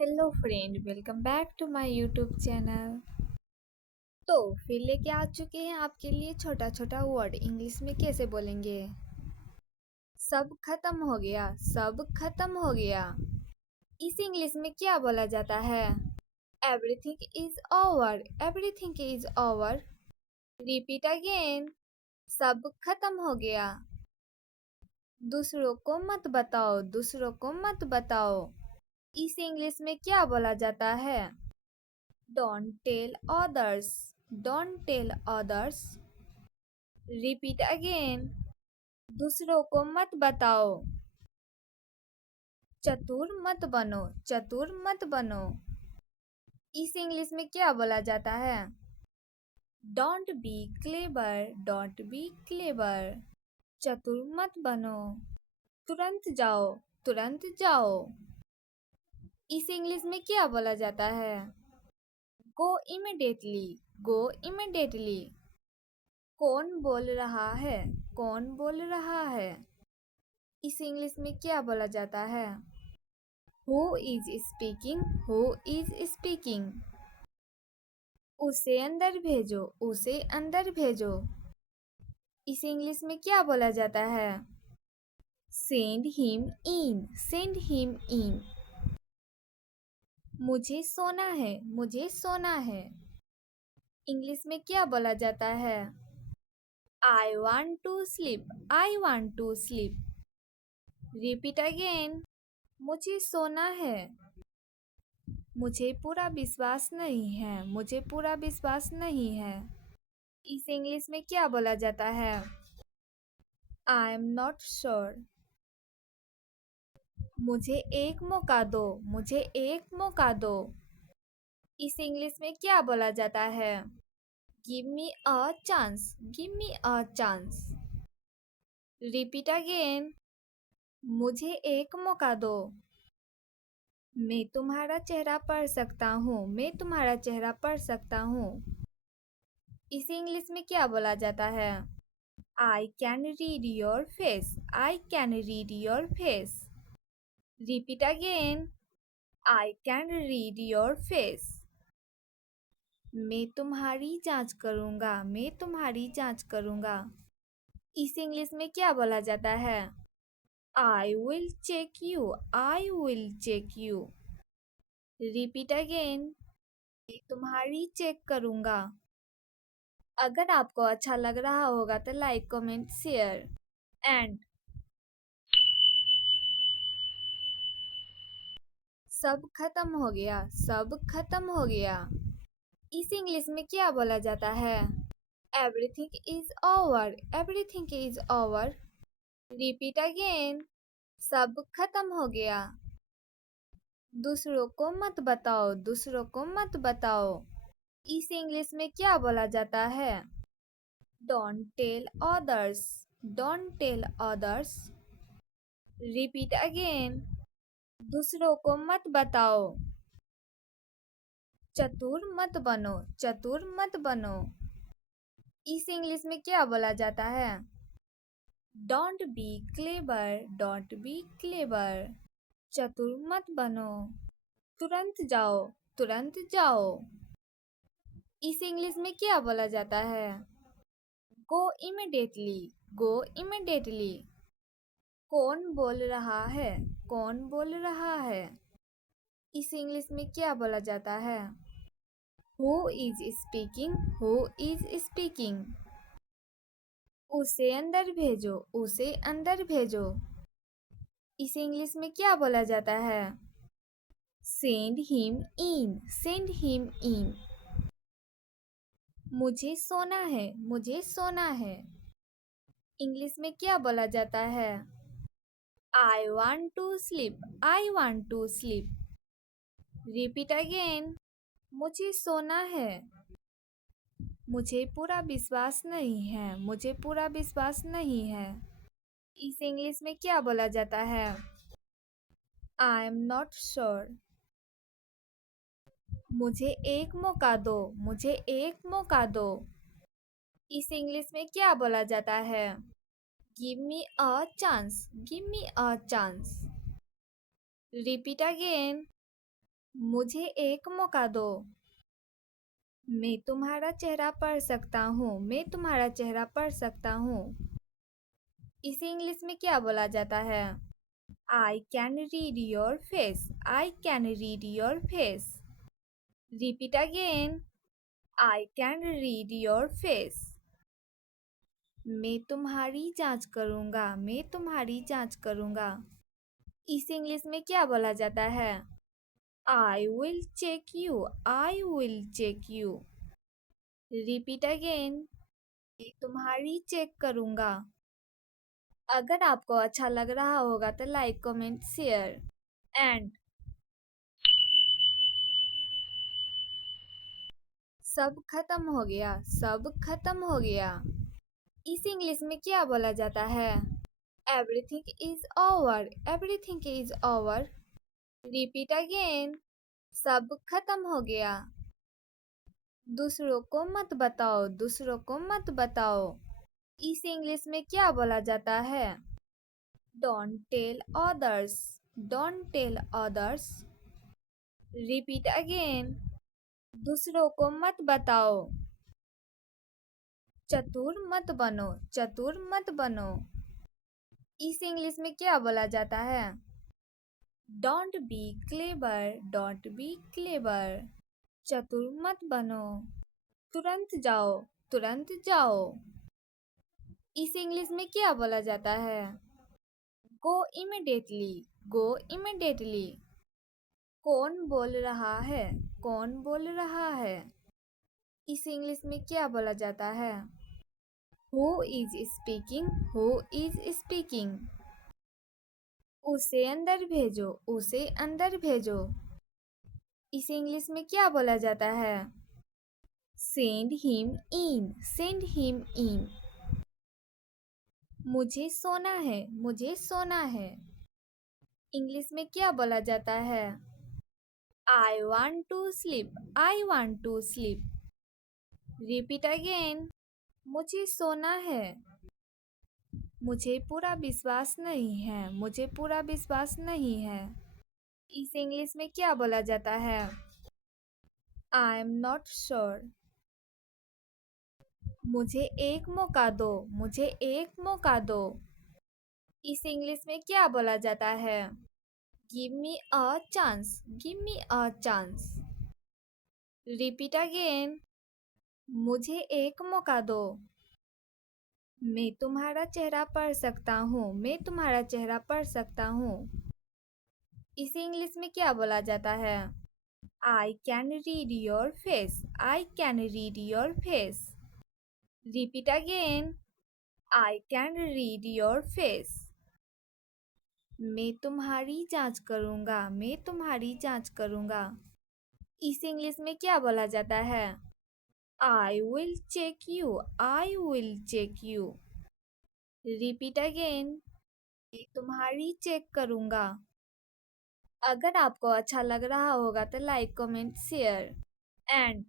Hello friend, welcome back to my YouTube channel. तो फिर लेके आ चुके हैं आपके लिए छोटा छोटा वर्ड इंग्लिश में कैसे बोलेंगे। सब खत्म हो गया, सब खत्म हो गया। इस इंग्लिश में क्या बोला जाता है? Everything is over, everything is over. Repeat again. सब खत्म हो गया। दूसरों को मत बताओ, दूसरों को मत बताओ। इस इंग्लिश में क्या बोला जाता है? Don't tell others. Don't tell others. Repeat again. दूसरों को मत बताओ। चतुर मत बनो, चतुर मत बनो। इस इंग्लिश में क्या बोला जाता है? Don't be clever. Don't be clever. चतुर मत बनो। तुरंत जाओ, तुरंत जाओ। इस इंग्लिश में क्या बोला जाता है? Go immediately. Go immediately. कौन बोल रहा है? कौन बोल रहा है? इस इंग्लिश में क्या बोला जाता है? Who is speaking? Who is speaking? उसे अंदर भेजो, उसे अंदर भेजो। इस इंग्लिश में क्या बोला जाता है? Send him in. Send him in. मुझे सोना है, मुझे सोना है। इंग्लिश में क्या बोला जाता है? I want to sleep. I want to sleep. Repeat again. मुझे सोना है। मुझे पूरा विश्वास नहीं है, मुझे पूरा विश्वास नहीं है। इस इंग्लिश में क्या बोला जाता है? I am not sure. मुझे एक मौका दो, मुझे एक मौका दो। इस इंग्लिश में क्या बोला जाता है? Give me a chance, give me a chance. Repeat again. मुझे एक मौका दो। मैं तुम्हारा चेहरा पढ़ सकता हूँ, मैं तुम्हारा चेहरा पढ़ सकता हूँ। इस इंग्लिश में क्या बोला जाता है? I can read your face. I can read your face. Repeat again. I can read your face. मैं तुम्हारी जांच करूंगा, मैं तुम्हारी जांच करूंगा। इस इंग्लिश में क्या बोला जाता है? I will check you. I will check you. Repeat again. मैं तुम्हारी चेक करूंगा। अगर आपको अच्छा लग रहा होगा तो लाइक, कमेंट, शेयर एंड सब खत्म हो गया, सब खत्म हो गया। इस इंग्लिश में क्या बोला जाता है? Everything is over, everything is over. Repeat again. सब खत्म हो गया। दूसरों को मत बताओ, दूसरों को मत बताओ। इस इंग्लिश में क्या बोला जाता है? Don't tell others, don't tell others. Repeat again. दूसरों को मत बताओ। चतुर मत बनो, चतुर मत बनो। इस इंग्लिश में क्या बोला जाता है? Don't be clever, don't be clever. चतुर मत बनो। तुरंत जाओ, तुरंत जाओ। इस इंग्लिश में क्या बोला जाता है? गो इमिडिएटली, गो इमिडिएटली। कौन बोल रहा है? कौन बोल रहा है? इस इंग्लिश में क्या बोला जाता है? Who is speaking, who is speaking. उसे अंदर भेजो, उसे अंदर भेजो। इस इंग्लिश में क्या बोला जाता है? Send him in, send him in. मुझे सोना है, मुझे सोना है। इंग्लिश में क्या बोला जाता है? I want to sleep, I want to sleep. Repeat again. मुझे सोना है। मुझे पूरा विश्वास नहीं है, मुझे पूरा विश्वास नहीं है। इस इंग्लिश में क्या बोला जाता है? I am not sure. मुझे एक मौका दो, मुझे एक मौका दो। इस इंग्लिश में क्या बोला जाता है? Give me a chance, give me a chance. Repeat again. मुझे एक मौका दो। मैं तुम्हारा चेहरा पढ़ सकता हूँ। मैं तुम्हारा चेहरा पढ़ सकता हूँ। इसे इंग्लिश में क्या बोला जाता है? I can read your face. I can read your face. Repeat again. I can read your face. मैं तुम्हारी जांच करूंगा। मैं तुम्हारी जांच करूंगा। इसे इंग्लिश में क्या बोला जाता है? I will check you. I will check you. Repeat again. मैं तुम्हारी चेक करूंगा। अगर आपको अच्छा लग रहा होगा तो लाइक कमेंट शेयर एंड सब खत्म हो गया। सब खत्म हो गया। इस इंग्लिश में क्या बोला जाता है? Everything is over. Everything is over. Repeat again. सब खत्म हो गया। दूसरों को मत बताओ। दूसरों को मत बताओ। इस इंग्लिश में क्या बोला जाता है? Don't tell others. Don't tell others. Repeat again. दूसरों को मत बताओ। चतुर मत बनो। चतुर मत बनो। इस इंग्लिश में क्या बोला जाता है? Don't be clever. Don't be clever. चतुर मत बनो। तुरंत जाओ। तुरंत जाओ। इस इंग्लिश में क्या बोला जाता है? गो इमिडिएटली। गो इमिडिएटली। कौन बोल रहा है? कौन बोल रहा है? इस इंग्लिश में क्या बोला जाता है? Who is speaking? Who is speaking? उसे अंदर भेजो। उसे अंदर भेजो। इसे इंग्लिश में क्या बोला जाता है? Send him in. Send him in. मुझे सोना है। मुझे सोना है। इंग्लिश में क्या बोला जाता है? I want to sleep. I want to sleep. Repeat again. मुझे सोना है। मुझे पूरा विश्वास नहीं है। मुझे पूरा विश्वास नहीं है। इस इंग्लिश में क्या बोला जाता है? I am not sure. मुझे एक मौका दो। मुझे एक मौका दो। इस इंग्लिश में क्या बोला जाता है? Give me a chance. Give me a chance. Repeat again. मुझे एक मौका दो। मैं तुम्हारा चेहरा पढ़ सकता हूँ। मैं तुम्हारा चेहरा पढ़ सकता हूँ। इसे इंग्लिश में क्या बोला जाता है? I can read your face. I can read your face. Repeat again. I can read your face. मैं तुम्हारी जांच करूंगा। मैं तुम्हारी जांच करूंगा। इस इंग्लिश में क्या बोला जाता है? I will check you. I will check you. Repeat again. मैं तुम्हारी चेक करूंगा। अगर आपको अच्छा लग रहा होगा तो लाइक कमेंट शेयर एंड